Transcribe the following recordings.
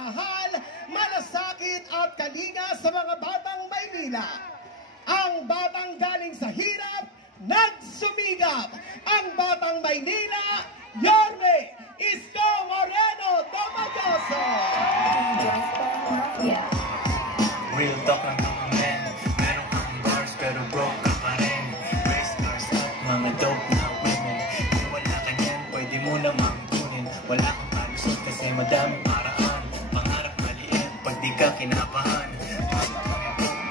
pagmamahal, malasakit at kalinga sa mga batang Maynila. Ang batang galing sa hirap, nagsumigap. Ang batang Maynila, Yorme Isko Moreno Domagoso. Real talk lang mga men. Meron kang bars pero broke ka pa rin. Race cars at mga dope na women. Kung wala ka niyan, pwede mo namang kunin. Wala kang palusot kasi madami paraan. Pangarap maliit pag di ka kinabahan.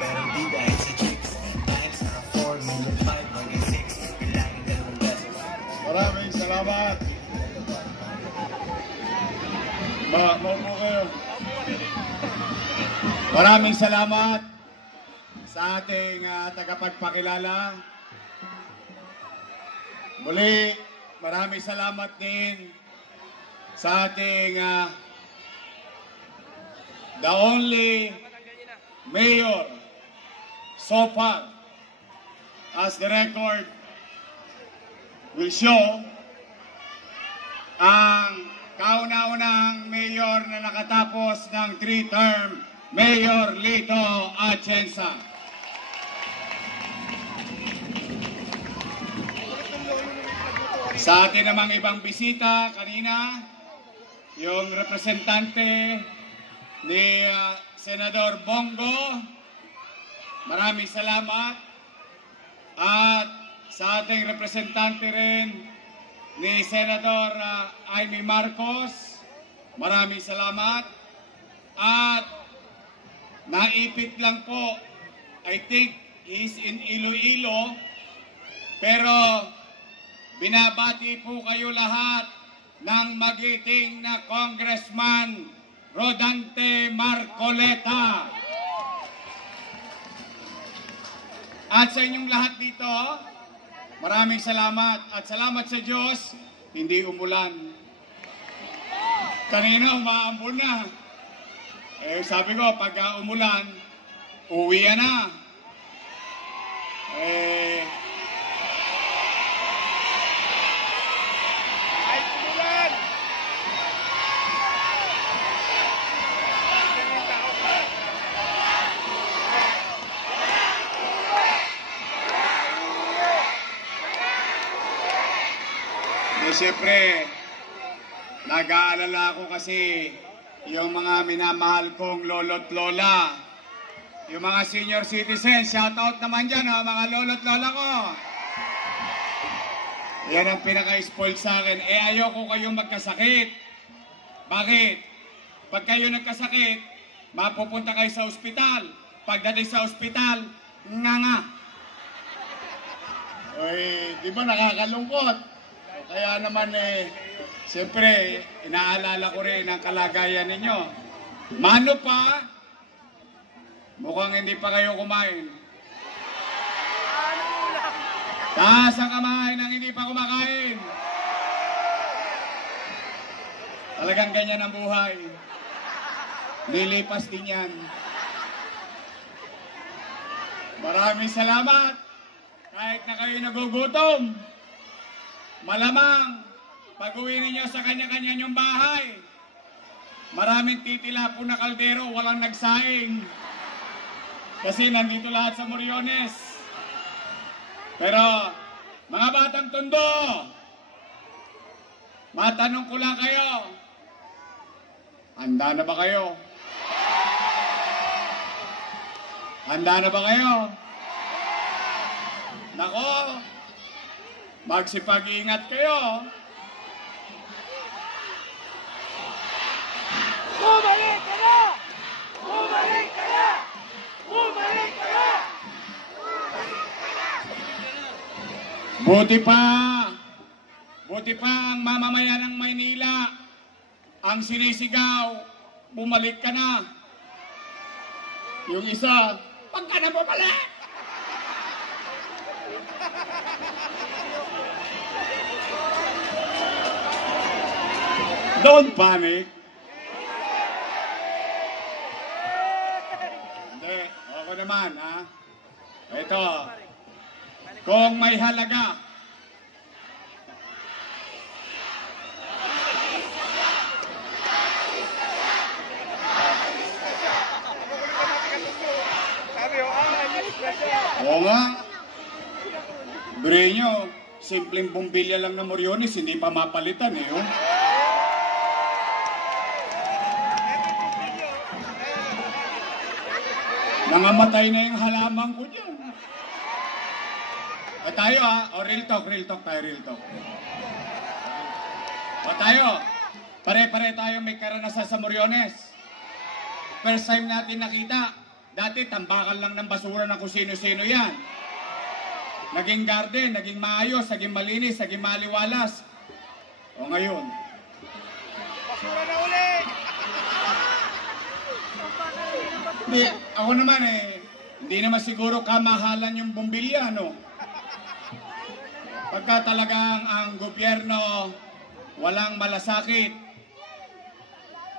Pero di dahil sa chicks. Dahil sa 4 million 5 hanggang 6. Kailangan dalawang beses. Maraming salamat. Maupo kayo. Maraming salamat sa ating tagapagpakilala. Muli, maraming salamat din sa ating the only mayor so far, as the record will show, ang kauna-unang mayor na nakatapos ng 3-term, Mayor Lito Atienza. Sa atin namang ibang bisita kanina, yung representante ni Senador Bongo, maraming salamat. At sa ating representante rin ni Senador Amy Marcos, maraming salamat. At naipit lang po, I think he's in Iloilo, pero binabati po kayo lahat ng magiting na Congressman Rodante Marcoleta. At sa inyong lahat dito, maraming salamat at salamat sa Diyos, hindi umulan. Kanina umaambon na. Sabi ko, pag umulan, uwi na. Ay, umulan! Siyempre, nag-aalala ako kasi yung mga minamahal kong lolo't lola, yung mga senior citizens, shout out naman dyan, mga lolo't lola ko. Yan ang pinaka-spoil sa akin. Ayoko kayong magkasakit. Bakit? Pag kayo nagkasakit, mapupunta kayo sa ospital. Pagdating sa ospital, nga. Oy, di ba nakakalungkot? Kaya naman siyempre, inaalala ko rin ang kalagayan ninyo. Mano pa, mukhang hindi pa kayo kumain. Taas ang kamay ng hindi pa kumakain. Talagang ganyan ang buhay. Lilipas din yan. Maraming salamat. Kahit na kayo nagugutom, malamang pag-uwi ninyo sa kanya-kanya nyong bahay, maraming titila po na kaldero, walang nagsaing. Kasi nandito lahat sa Moriones. Pero, mga batang tondo, matanong ko lang kayo, handa na ba kayo? Handa na ba kayo? Nako, magsipag-ingat kayo. Bumalik ka na! Bumalik ka na! Bumalik ka na! Buti pa ang mamamayan ng Maynila ang sinisigaw, bumalik ka na. Yung isa, pag ka na bumalik! Don't panic. Hindi, ako naman, ha? Ito, kung may halaga, Oo nga. Bre nyo, simpleng bumbilya lang na Moriones, hindi pa mapalitan eh. Oh. Nangamatay na yung halaman ko dyan. Tayo o real talk tayo, real talk. O tayo, pare-pare tayo may karanasan sa Moriones. First time natin nakita, dati tambakan lang ng basura ng kung sino-sino yan. Naging garden, naging maayos, naging malinis, naging maliwalas. O ngayon. Basura na uli! Hindi, ako naman hindi naman siguro kamahalan yung bumbilya, no? Pagka talagang ang gobyerno walang malasakit,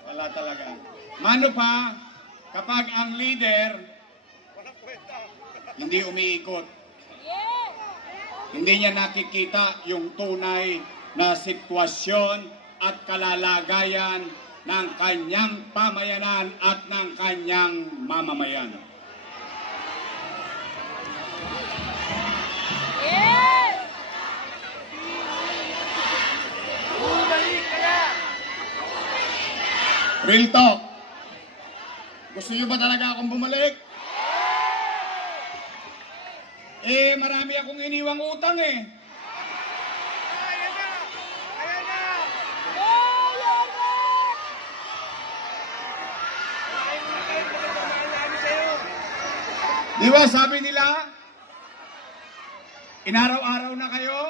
wala talaga. Mano pa, kapag ang leader hindi umiikot, hindi niya nakikita yung tunay na sitwasyon at kalalagayan ng kanyang pamayanan at ng kanyang mamamayan. Bumalik kaya! Real talk. Gusto niyo ba talaga akong bumalik? Marami akong iniwang utang eh. Ayan na! Ayan na! Di ba sabi nila, inaraw-araw na kayo?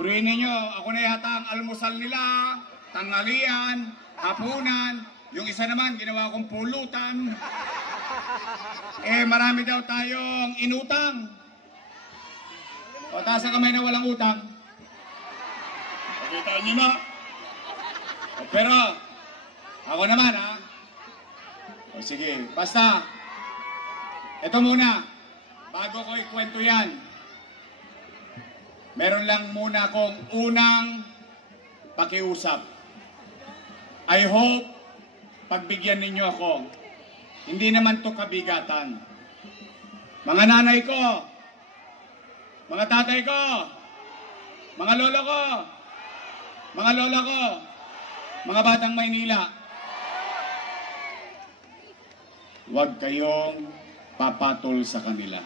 Buruin ninyo, ako na yata ang almusal nila, tanghalian, hapunan, yung isa naman ginawa kong pulutan. Marami daw tayong inutang. O taas ang kamay na walang utang. Pakita nyo na. Pero, ako naman ha. O sige, basta. Ito muna, bago ko ikwento yan. Meron lang muna akong unang pakiusap. I hope pagbigyan ninyo ako. Hindi naman to kabigatan. Mga nanay ko, mga tatay ko, mga lolo ko, mga lola ko, mga batang Maynila, huwag kayong papatol sa kanila.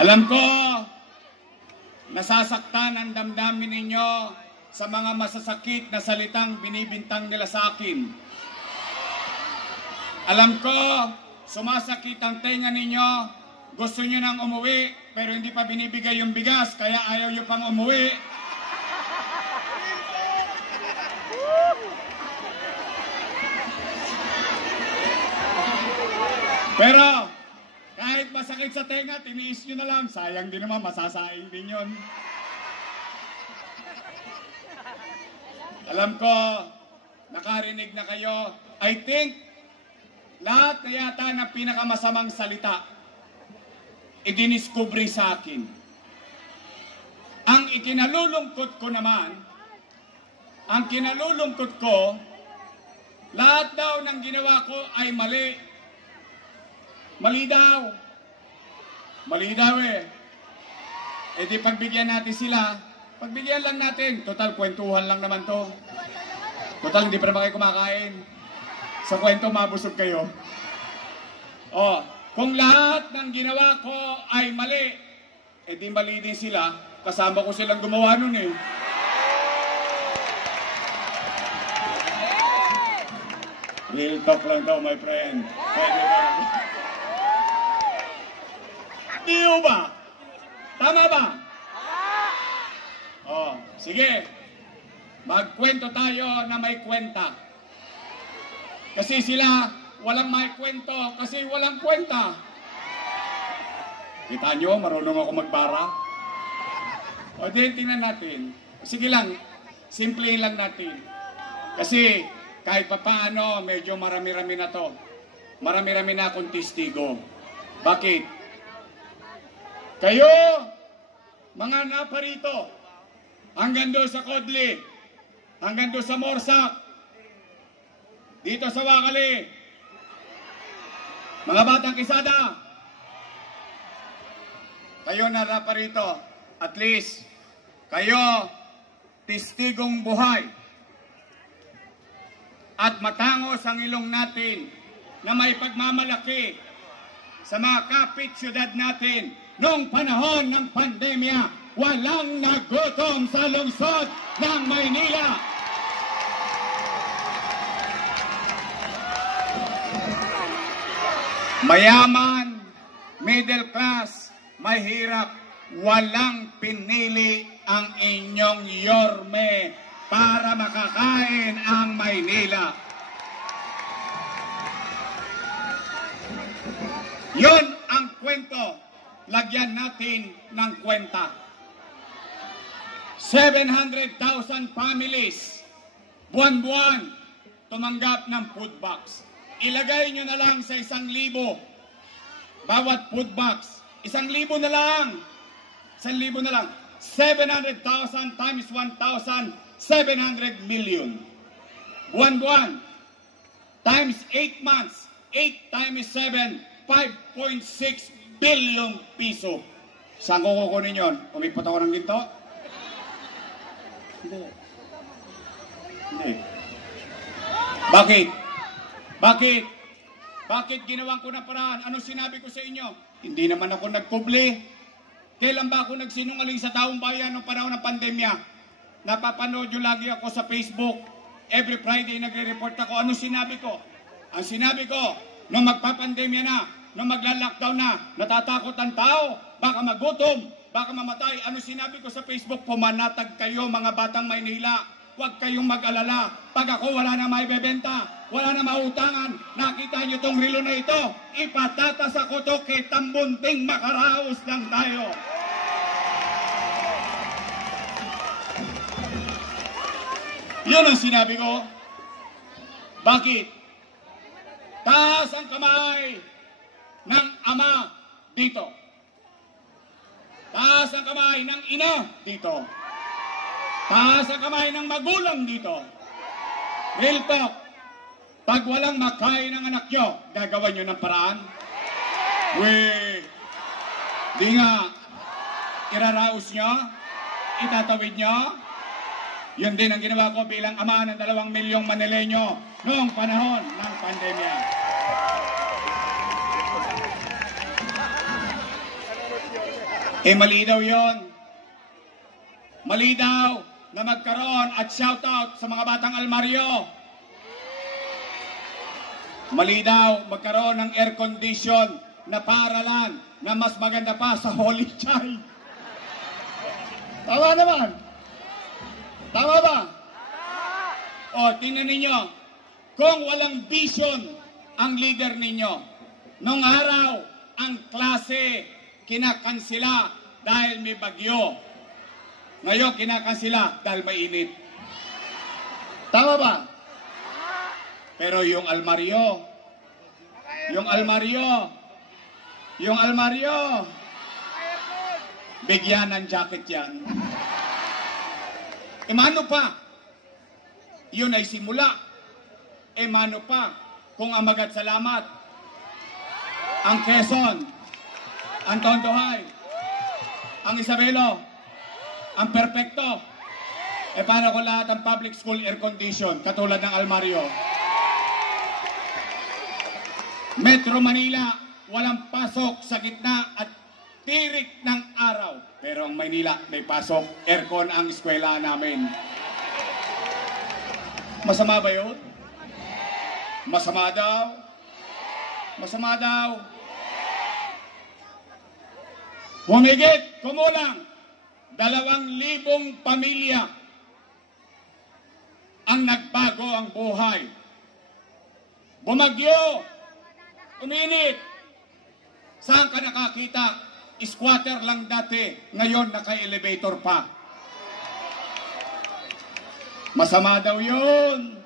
Alam ko, nasasaktan ang damdamin ninyo sa mga masasakit na salitang binibintang nila sa akin. Alam ko, sumasakit ang tenga ninyo, gusto nyo nang umuwi, pero hindi pa binibigay yung bigas, kaya ayaw nyo pang umuwi. Pero, kahit masakit sa tenga, tiniis nyo na lang. Sayang din naman, masasaing din yun. Alam ko, nakarinig na kayo. I think, lahat na yata ng pinakamasamang salita, idiniskubre sa akin. Ang ikinalulungkot ko naman, lahat daw ng ginawa ko ay mali. Mali daw. Mali daw eh. Di pagbigyan natin sila, pagbigyan lang natin. Total, kwentuhan lang naman to. Total, hindi pa naman kayo kumakain. Sa kwento, mabusog kayo. Kung lahat ng ginawa ko ay mali, di mali din sila. Kasama ko silang gumawa nun eh. Real talk lang daw, my friend. Di ba? Tama ba? Sige. Magkwento tayo na may kwenta. Kasi sila walang may kwento kasi walang kwenta. Kita nyo, marunong ako magbara. Tingnan natin. Sige lang, simple lang natin. Kasi kahit pa paano, medyo marami-rami na to. Marami-rami na akong testigo. Bakit? Kayo, mga naparito, hanggang doon sa Kodli, hanggang doon sa Morsak, dito sa Wakali, Mga batang kisada, kayo na parito, at least, kayo, testigong buhay. At matangos ang ilong natin na may pagmamalaki sa mga kapit syudad natin. Noong panahon ng pandemya, walang nagutom sa lungsod ng Maynila. Mayaman, middle class, mahirap, walang pinili ang inyong yorme para makakain ang Maynila. Yun ang kwento. Lagyan natin ng kwenta. 700,000 families, buwan-buwan, tumanggap ng food box. Ilagay nyo na lang sa 1,000 bawat food box. 1,000 na lang. 1,000 na lang. 700,000 times 1,000, 700 million. Buwan-buwan. Times 8 months. 8 times 7, 5.6 billion piso. Saan ko kukunin yun? Umipot ako ng ginto? Hindi. Bakit? Bakit ginawan ko ng paraan? Ano sinabi ko sa inyo? Hindi naman ako nagpubli. Kailan ba ako nagsinungaling sa taong bayan noong panahon ng pandemya? Napapanood nyo lagi ako sa Facebook. Every Friday nagre-report ako. Ano sinabi ko? Ang sinabi ko, nung magpapandemya na, nung magla-lockdown na, natatakot ang tao, baka magutom, baka mamatay. Ano sinabi ko sa Facebook? Pumanatag kayo mga batang Maynila. Huwag kayong mag-alala. Pag ako wala na maibebenta, wala na mautangan, nakita nyo tong relo na ito, ipatatas ako to kay tambunting makaraos lang tayo. Yun ang sinabi ko. Bakit? Taas ang kamay ng ama dito. Taas ang kamay ng ina dito. Taas ang kamay ng magulang dito. Real talk. Pag walang makain ng anak nyo, gagawan nyo ng paraan? Di nga. Iraraos nyo? Itatawid nyo? Yun din ang ginawa ko bilang ama ng 2 milyong Manileño noong panahon ng pandemya. Mali daw yun. Mali daw na magkaroon at shoutout sa mga batang almaryo. Mali daw magkaroon ng air condition na paralan na mas maganda pa sa Holy Child. Tama naman. Tama ba? O, tingnan ninyo. Kung walang vision ang leader ninyo, nung araw, ang klase kinakansila dahil may bagyo. Ngayon, kinakansila dahil mainit. Tama ba? Pero yung almaryo, bigyan ng jacket yan. Mano pa? Yun ay simula. Mano pa? Kung ang Magat Salamat, ang Quezon, ang Tondohay, ang Isabelo, ang Perfecto, paano kung lahat ng public school air condition, katulad ng almaryo? Metro Manila, walang pasok sa gitna at tirik ng araw. Pero ang Maynila, may pasok. Aircon ang eskwela namin. Masama ba yun? Masama daw? Masama daw? Humigit, kumulang, 2,000 pamilya ang nagbago ang buhay. Bumagyo, uminit. Saan ka nakakita? Squatter lang dati, ngayon naka-elevator pa. Masama daw yun.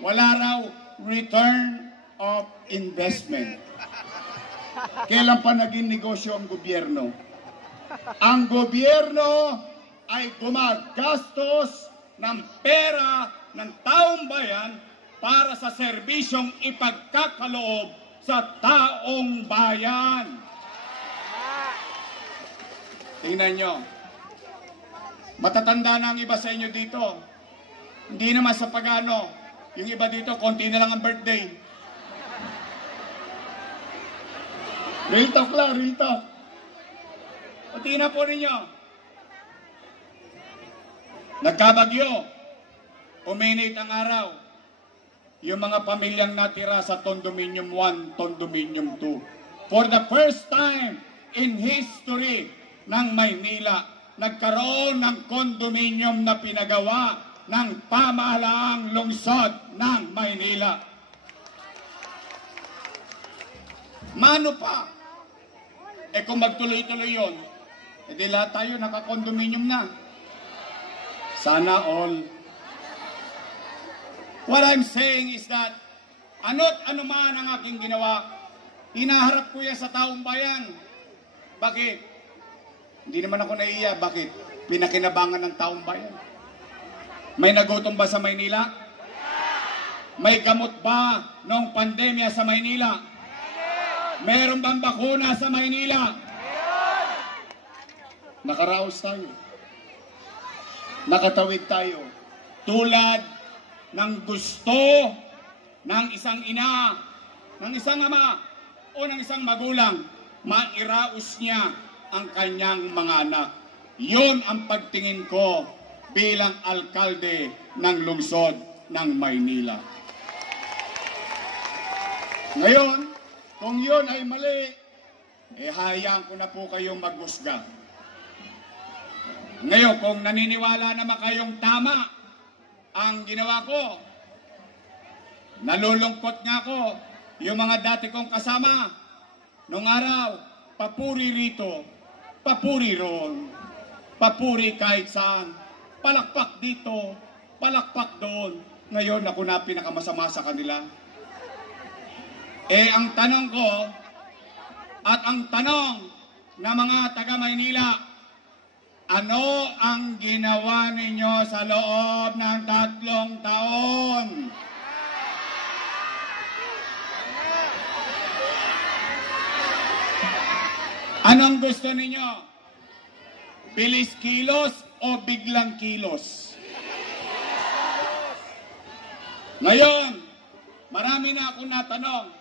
Wala raw return of investment. Kailan pa naging negosyo ang gobyerno? Ang gobyerno ay gumagastos ng pera ng taong bayan para sa serbisyong ipagkakaloob sa taong bayan. Tingnan nyo. Matatanda na ang iba sa inyo dito. Hindi naman sa pagano. Yung iba dito, konti na lang ang birthday. Real talk lang, real talk. Pati na po ninyo. Nagkabagyo. Uminit ang araw. Yung mga pamilyang natira sa Condominium 1, Condominium 2. For the first time in history ng Maynila, nagkaroon ng condominium na pinagawa ng pamahalaang lungsod ng Maynila. Mano pa? Kung magtuloy-tuloy yun, edi lahat tayo naka-condominium na. Sana all. What I'm saying is that, ano't ano man ang aking ginawa, hinaharap ko yan sa taong bayan. Bakit? Hindi naman ako naiiya. Bakit? Pinakinabangan ng taong bayan. May nagutom ba sa Maynila? May gamot ba noong pandemya sa Maynila? Meron bang bakuna sa Maynila? Nakaraos tayo. Nakatawid tayo. Tulad ng gusto ng isang ina, ng isang ama, o ng isang magulang, mairaos niya ang kanyang mga anak. Yun ang pagtingin ko bilang alkalde ng lungsod ng Maynila. Ngayon, kung yun ay mali, hayaan ko na po kayong maghusga. Ngayon, kung naniniwala naman kayong tama ang ginawa ko, nalulungkot nga ako, yung mga dati kong kasama, nung araw, papuri rito, papuri ron, papuri kahit saan, palakpak dito, palakpak doon. Ngayon, ako na pinakamasama sa kanila. Ang tanong ko, at ang tanong ng mga taga Maynila, ano ang ginawa ninyo sa loob ng 3 taon? Anong gusto ninyo? Bilis kilos o biglang kilos? Ngayon, marami na akong natanong,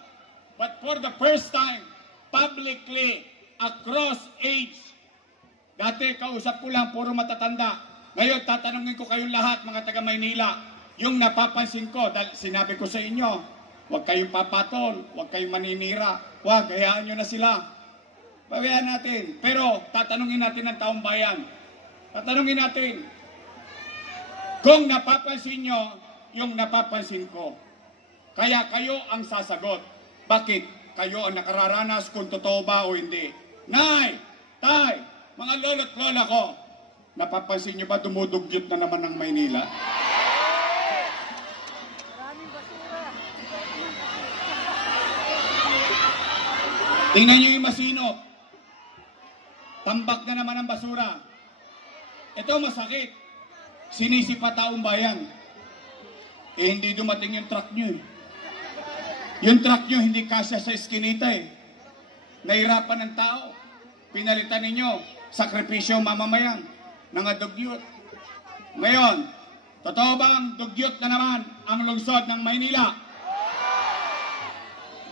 but for the first time, publicly, across age, dati kausap ko lang, puro matatanda. Ngayon, tatanungin ko kayong lahat, mga taga Maynila, yung napapansin ko, dahil sinabi ko sa inyo, huwag kayong papatol, huwag kayong maninira, huwag, hayaan nyo na sila. Pagayaan natin. Pero, tatanungin natin ang taong bayan. Tatanungin natin, kung napapansin nyo, yung napapansin ko, kaya kayo ang sasagot. Bakit? Kayo ang nakararanas kung totoo ba o hindi. Nay, tay, mga lolo't lola ko, napapansin nyo ba dumudugyot na naman ng Maynila? Tingnan nyo yung masinop. Tambak na naman ang basura. Ito masakit. Sinisipa taong bayan. Hindi dumating yung truck nyo. Yung truck nyo hindi kasya sa eskinita Nahirapan ng tao. Pinalitan ninyo, sakripisyo mamamayan, nangadugyot. Ngayon, totoo bang dugyot na naman ang lungsod ng Maynila?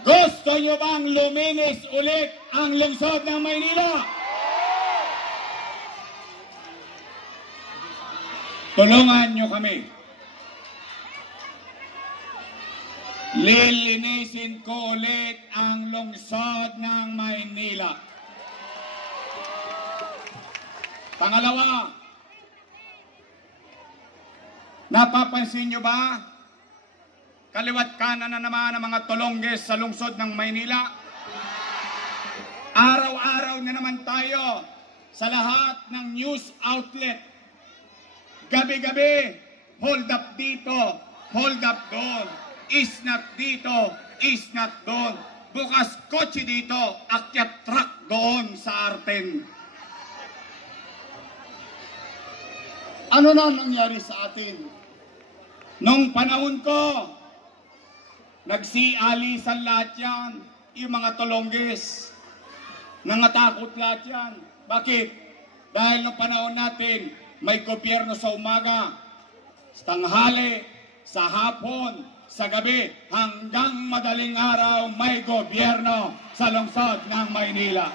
Gusto nyo bang luminis ulit ang lungsod ng Maynila? Tulungan nyo kami. Lilinisin ko ulit ang lungsod ng Maynila. Pangalawa, napapansin nyo ba? Kaliwat kanan na naman ang mga tulongges sa lungsod ng Maynila. Araw-araw na naman tayo sa lahat ng news outlet. Gabi-gabi, hold up dito, hold up doon. Isnat dito, isnat doon. Bukas kotse dito, akyat truck doon sa Arten. Ano na nangyari sa atin? Nung panahon ko, nagsialisan lahat yan. yung mga Tolonges. Nangatakot lahat yan. Bakit? Dahil noong panahon natin, may gobyerno sa umaga, sa tanghali, sa hapon, sa gabi, hanggang madaling araw may gobyerno sa lungsod ng Maynila.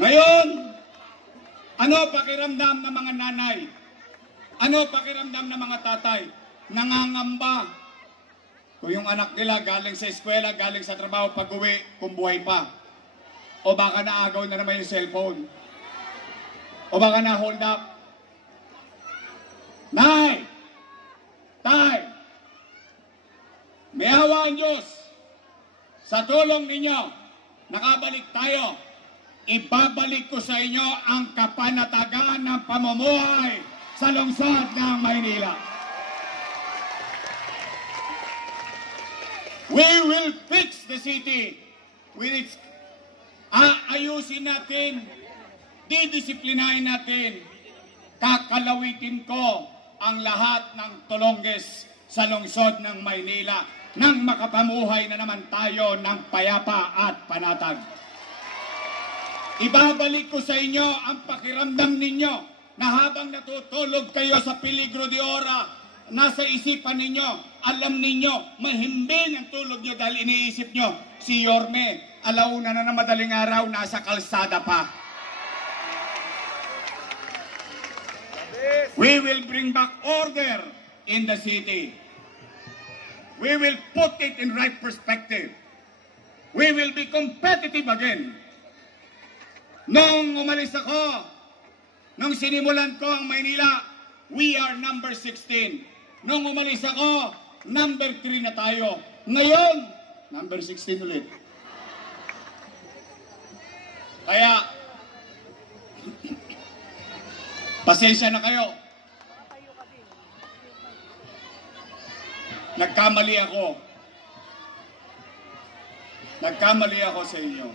Ngayon, ano pakiramdam ng mga nanay? Ano pakiramdam ng mga tatay? Nangangamba. Kung yung anak nila galing sa eskwela, galing sa trabaho, pag-uwi, kung buhay pa. O baka naagaw na naman yung cellphone. O baka na-hold up. Nay! Tay! May awa ang Diyos. Sa tulong ninyo, nakabalik tayo. Ibabalik ko sa inyo ang kapanatagan ng pamumuhay sa lungsod ng Maynila. We will fix the city with its aayusin natin, didisiplinahin natin, kakalawitin ko ang lahat ng Tolonges sa lungsod ng Maynila nang makapamuhay na naman tayo ng payapa at panatag. Ibabalik ko sa inyo ang pakiramdam ninyo na habang natutulog kayo sa peligro de ora, nasa isipan ninyo, alam ninyo, mahimbing ang tulog nyo dahil iniisip nyo, si Yorme, alauna na madaling araw, nasa kalsada pa. We will bring back order in the city. We will put it in right perspective. We will be competitive again. Nung umalis ako, nung sinimulan ko ang Maynila, we are number 16. Nung umalis ako, number 3 na tayo. Ngayon, number 16 ulit. Kaya, pasensya na kayo. Nagkamali ako. Nagkamali ako sa inyo.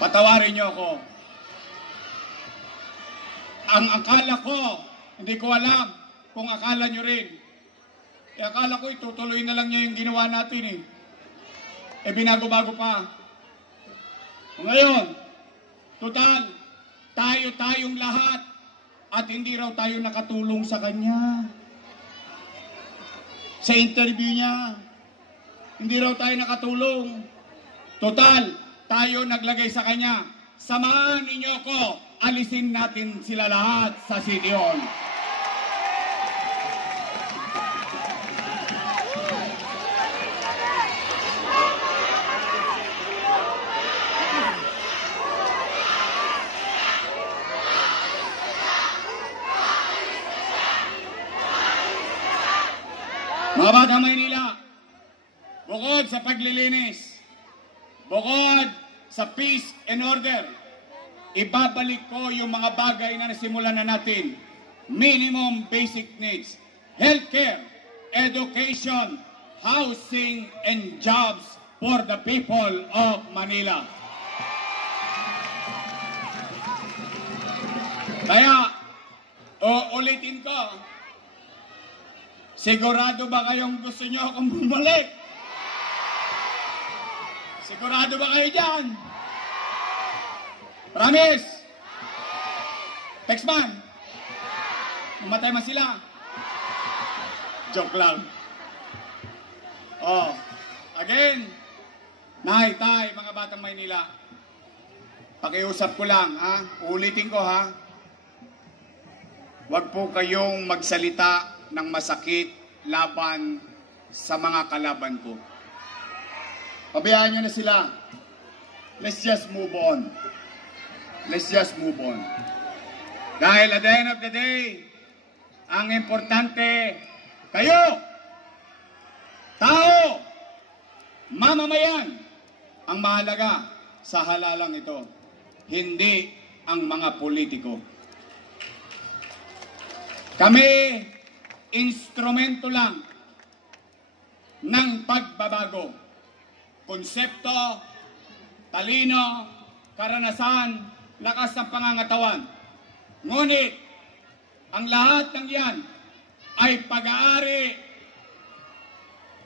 Patawarin niyo ako. Ang akala ko, hindi ko alam kung akala niyo rin. Akala ko itutuloy na lang niya yung ginawa natin eh. Binago-bago pa. Ngayon, total, tayo-tayong lahat at hindi raw tayo nakatulong sa kanya. Sa interview niya, hindi raw tayo nakatulong. Total, tayo naglagay sa kanya. Samahan ninyo ko, alisin natin sila lahat sa City Hall. Mga Batang Maynila, bukod sa paglilinis, bukod sa peace and order, ibabalik ko yung mga bagay na nasimulan na natin. Minimum basic needs, healthcare, education, housing, and jobs for the people of Manila. Kaya, ulitin ko, sigurado ba kayong gusto nyo akong bumalik? Sigurado ba kayo dyan? Promise? Textman? Mamatay man sila? Joke lang. Again, Nay, Tay, mga Batang Maynila, pakiusap ko lang, ha? Ulitin ko, ha? Huwag po kayong magsalita ng masakit laban sa mga kalaban ko. Pabayaan nyo na sila. Let's just move on. Let's just move on. Dahil at the end of the day, ang importante, kayo, tao, mamamayan, ang mahalaga sa halalang ito. Hindi ang mga politiko. Kami, instrumento lang ng pagbabago. Konsepto, talino, karanasan, lakas ng pangangatawan. Ngunit, ang lahat ng yan ay pag-aari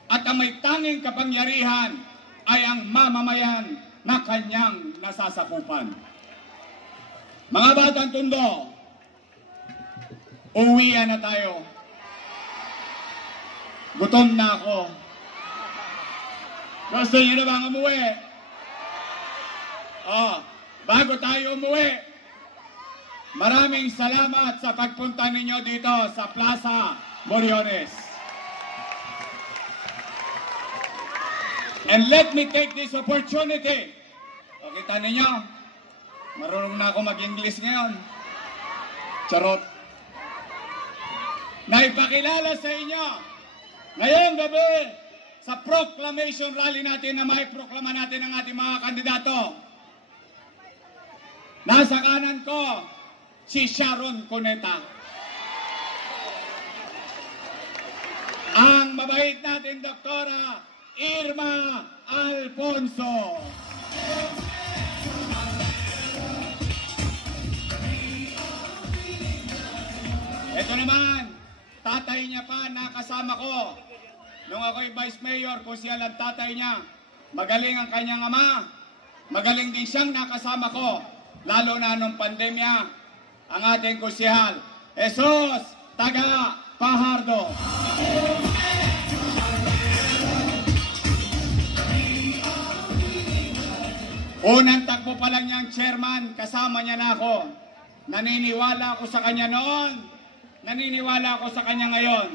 at ang may tanging kapangyarihan ay ang mamamayan na kanyang nasasakupan. Mga batang Tondo, uwian na tayo. Gutom na ako. Gusto niyo na bang umuwi? Bago tayo umuwi, maraming salamat sa pagpunta ninyo dito sa Plaza Moriones. And let me take this opportunity. O, kita ninyo, marunong na ako mag-English ngayon. Charot. Naipakilala sa inyo ngayong gabi sa proclamation rally natin na may proklama natin ang ating mga kandidato. Nasa kanan ko, si Sharon Cuneta. Ang mabait natin Doktora Irma Alfonso. Ito naman, tatay niya pa nakasama ko. Nung ako'y Vice Mayor, kung siya lang tatay niya, magaling ang kanyang ama, magaling din siyang nakasama ko. Lalo na nung pandemya, ang ating kusihal, Jesus Taga Pajardo. Unang takbo pa lang niyang chairman, kasama niya na ako. Naniniwala ako sa kanya noon, naniniwala ako sa kanya ngayon,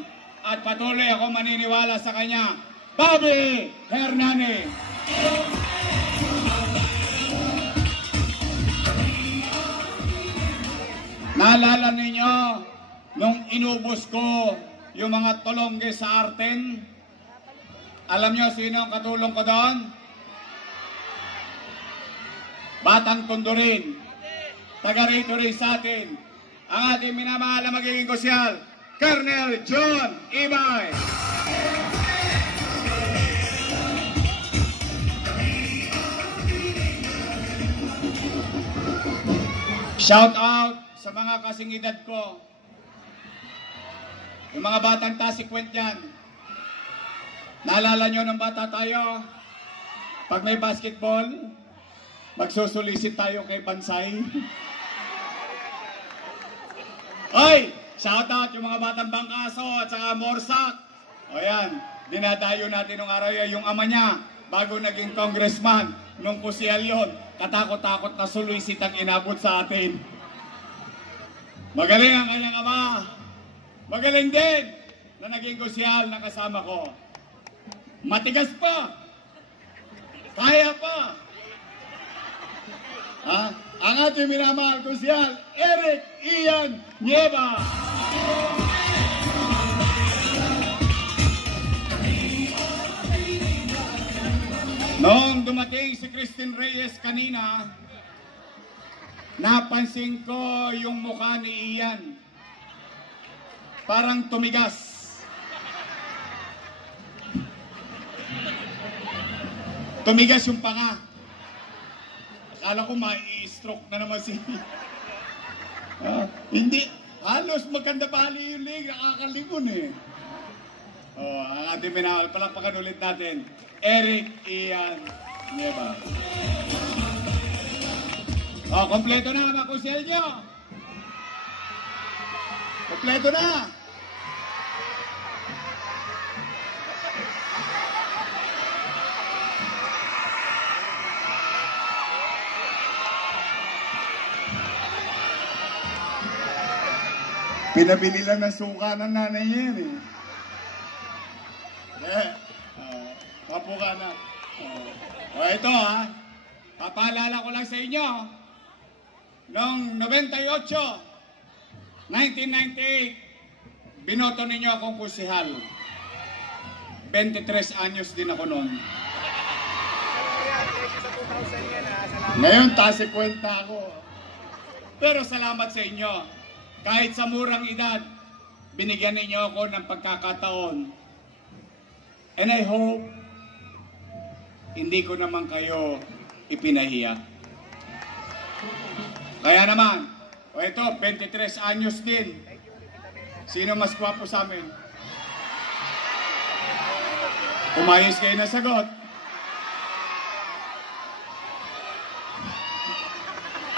at patuloy ako maniniwala sa kanya. Bobby Hernani. Naalala ninyo, nung inubos ko yung mga tulongge sa Arten, alam nyo sino ang katulong ko doon? Batang Tondo rin. Taga rito rin sa atin. Ang ating minamahal na magiging kusyal, Colonel John Ibay. Shout out sa mga kasingidad ko. Yung mga batang tasikwent dyan. Naalala nyo ng bata tayo? Pag may basketball, magsusulisit tayo kay Bansay. Oy! Shout out yung mga batang Bangkaso at saka Morsak. O yan, dinadayo natin nung araw yung ama niya bago naging congressman. Nung kusihal yun, katakot-takot na sulisit ang inabot sa atin. Magaling ang kanyang ama. Magaling din na naging kusihal na kasama ko. Matigas pa. Kaya pa. Ang ating minamahal kusihal, Eric Ian Nieva. Noong dumating si Christine Reyes kanina, napansin ko yung mukha ni Ian. Parang tumigas. Tumigas yung panga. Akala ko mai-stroke na naman si... hindi. Halos maganda bali yung leg. Nakakalimon eh. Ang ating minahal. Palakpakan ulit natin. Eric Ian Nieva. Kompleto na mga kusel nyo. Kompleto na. Pinabili lang ng suka ng nanay niya yan eh. Papo ka na. Ito papaalala ko lang sa inyo. Noong 1998, binoto ninyo akong kusihal. 23 anyos din ako noon. Ngayon, tasi kwenta ako. Pero salamat sa inyo. Kahit sa murang edad, binigyan ninyo ako ng pagkakataon. And I hope, hindi ko naman kayo ipinahiya. Kaya naman, ito, 23 anyos din. Sino mas gwapo sa amin? Umayos kayo na sagot.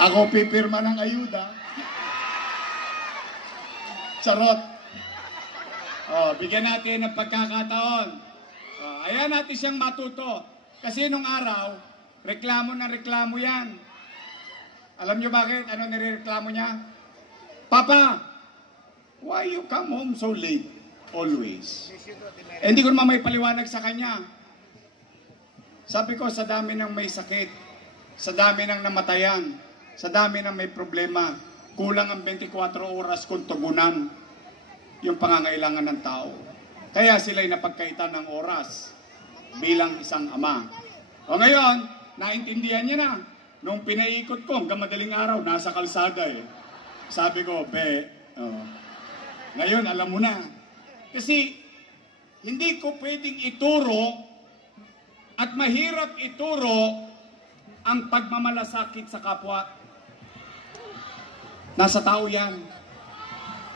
Ako pipirma ng ayuda. Charot. Bigyan natin ng pagkakataon. Ayan natin siyang matuto. Kasi nung araw, reklamo na reklamo yan. Alam nyo bakit? Ano nireklamo niya? Papa, why you come home so late? Always. Hindi ko naman may paliwanag sa kanya. Sabi ko, sa dami ng may sakit, sa dami ng namatayan, sa dami ng may problema, kulang ang 24 oras kung tugunan yung pangangailangan ng tao. Kaya sila'y napagkaitan ng oras bilang isang ama. O ngayon, naintindihan niya na. Nung pinaikot ko, hanggang madaling araw, nasa kalsada eh. Sabi ko, ngayon alam mo na. Kasi hindi ko pwedeng ituro at mahirap ituro ang pagmamalasakit sa kapwa. Nasa tao yan.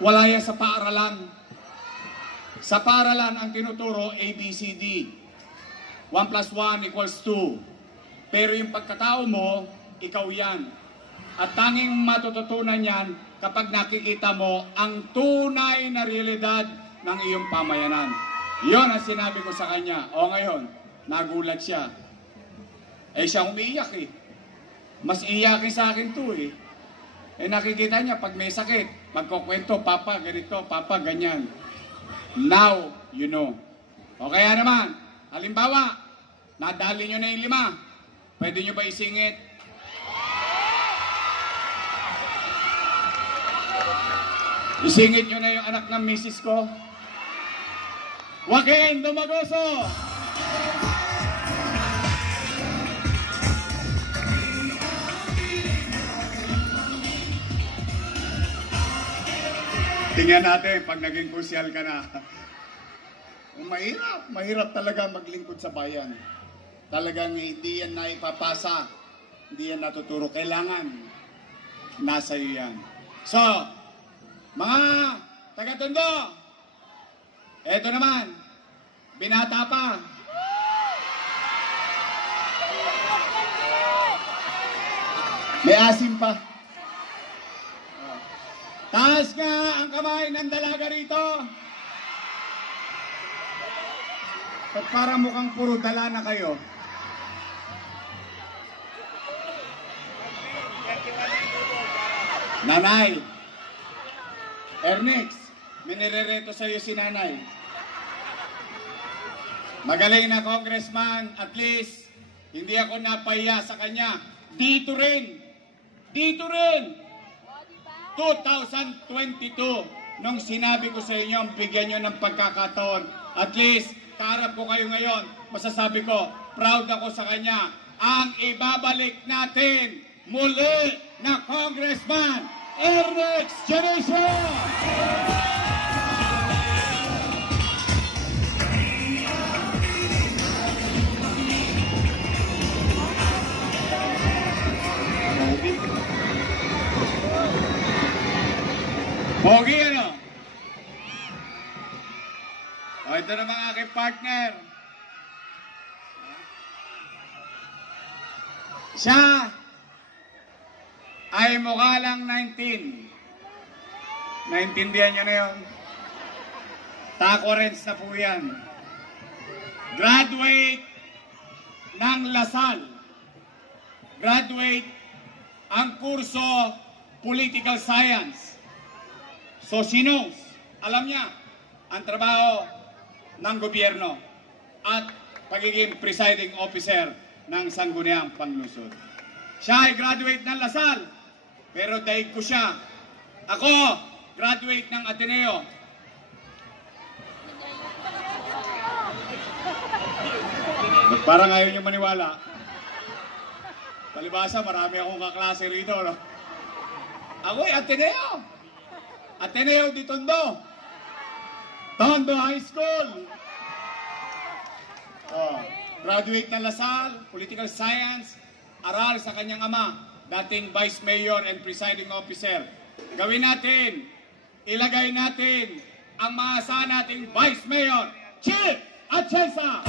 Wala yan sa paaralan. Sa paaralan ang tinuturo ABCD. 1 plus 1 equals 2. Pero yung pagkatao mo, ikaw yan. At tanging matututunan yan kapag nakikita mo ang tunay na realidad ng iyong pamayanan. Iyon ang sinabi ko sa kanya. O ngayon, nagulat siya. Siya umiiyak eh. Mas iyakin sa akin to eh. Nakikita niya pag may sakit, magkukwento, Papa ganito, Papa ganyan. Now, you know. O kaya naman, halimbawa, nadali nyo na yung 5. Pwede nyo ba isingit? Isingit nyo na yung anak ng misis ko? Joaquin Dumagoso! Tingnan natin pag naging kusyal ka na. Mahirap talaga maglingkod sa bayan. Talagang hindi yan naipapasa, hindi yan natuturo. Kailangan nasa iyo yan. So, mga taga-Tondo, eto naman, binata pa. May asim pa. Taas nga ang kamay ng dalaga rito. At para mukhang puro dala na kayo. Nanay, Ernix, minirereto sa iyo si Nanay. Magaling na congressman, at least, hindi ako napahiya sa kanya. Dito rin, 2022, nung sinabi ko sa inyo, bigyan nyo ng pagkakataon. At least, kaharap ko kayo ngayon, masasabi ko, proud ako sa kanya. Ang ibabalik natin muli na Congressman, Ernix Generation! Pogi, ano? Ito na mga aking partner. Siya ay mukha lang 19. Naintindihan niyo na yun? Taco-rents na po yan. Graduate ng Lasal. Graduate ang kurso Political Science. So she knows, alam niya, ang trabaho ng gobyerno at pagiging presiding officer ng Sangguniang Panglusod. Siya ay graduate ng Lasal, pero daig ko siya. Ako, graduate ng Ateneo. Parang ayaw niyo maniwala. Palibasa, marami akong kaklase rito, no? Ako ay Ateneo. Ateneo de Tondo. Tondo High School. Graduate ng Lasal, Political Science, aral sa kanyang ama, dating Vice Mayor and Presiding Officer. Gawin natin, ilagay natin ang maasahan nating Vice Mayor, Chief Atienza!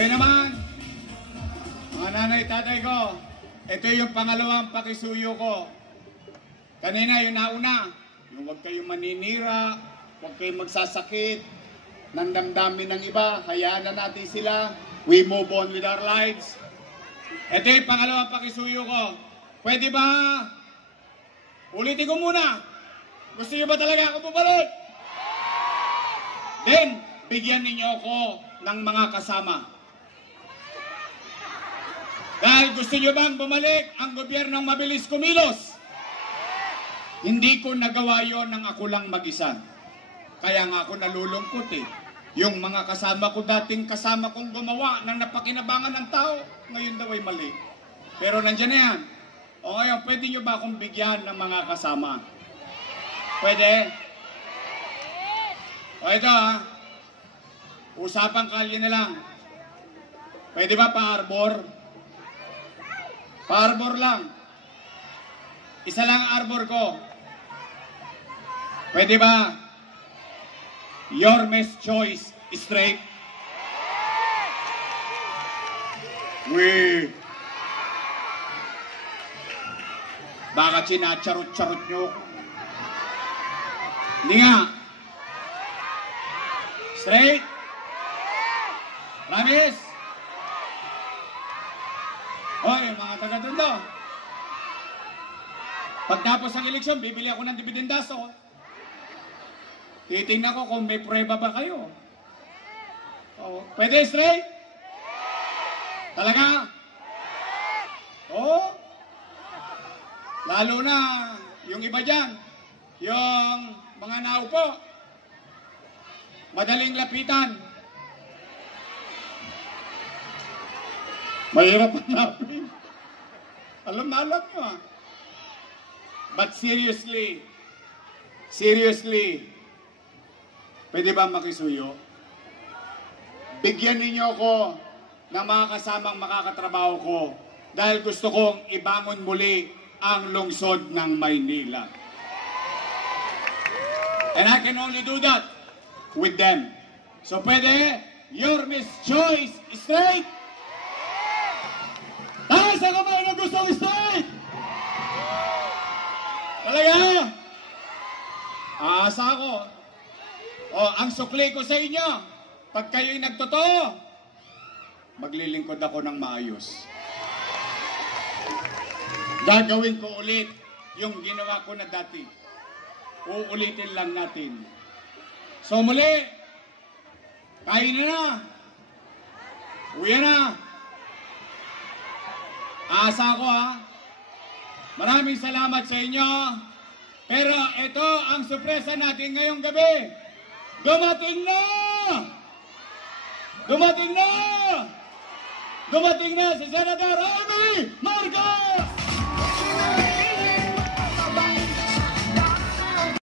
Ngayon naman, mga nanay, tatay ko, ito yung pangalawang pakisuyo ko. Kanina, yung nauna, yung huwag kayong maninira, huwag kayong magsasakit ng damdamin ng iba, hayaan na natin sila, we move on with our lives. Ito yung pangalawang pakisuyo ko. Pwede ba? Ulitin ko muna. Gusto niyo ba talaga ako bumalik? Then, bigyan ninyo ako ng mga kasama. Dahil gusto nyo bang bumalik ang gobyernong mabilis kumilos? Hindi ko nagawa yon ng ako lang mag-isa. Kaya nga ako nalulungkot eh. Yung mga kasama ko, dating kasama kong gumawa ng napakinabangan ng tao, ngayon daw ay mali. Pero nandiyan na yan. O ngayon, pwede nyo ba akong bigyan ng mga kasama? Pwede? O ito ha, usapang kalye na lang. Pwede ba pa-arbor? Pa-arbor lang. Isa lang ang arbor ko. Pwede ba? Your Miss Choice straight. Weh. Baka sinacharot-charot nyo. Hindi nga. Straight. Promise. Hoy, mga taga-Tondo. Pagtapos ng eleksyon, bibili ako ng dibidendaso. Titingnan ko kung may prueba ba kayo. Oh, pwede straight? Talaga? Oo. Lalo na yung iba dyan, yung mga naupo, madaling lapitan. Mahirap hanapin. Alam na alam nyo ah. But seriously, pwede ba makisuyo? Bigyan ninyo ako ng mga kasamang makakatrabaho ko dahil gusto kong ibangon muli ang lungsod ng Maynila. And I can only do that with them. So pwede, your Miss Choice straight! Taas ang kamay na gustong straight! Talaga? Aasa ako. O, ang sukli ko sa inyo, pag kayo'y nagtotoo, maglilingkod ako ng maayos. Gagawin ko ulit yung ginawa ko na dati. Uulitin lang natin. So muli, kain na. Uwi na. Asa ko ha. Maraming salamat sa inyo. Pero ito ang sorpresa natin ngayong gabi. Dumating na! Dumating na! Dumating na si Senator Amy Marcos!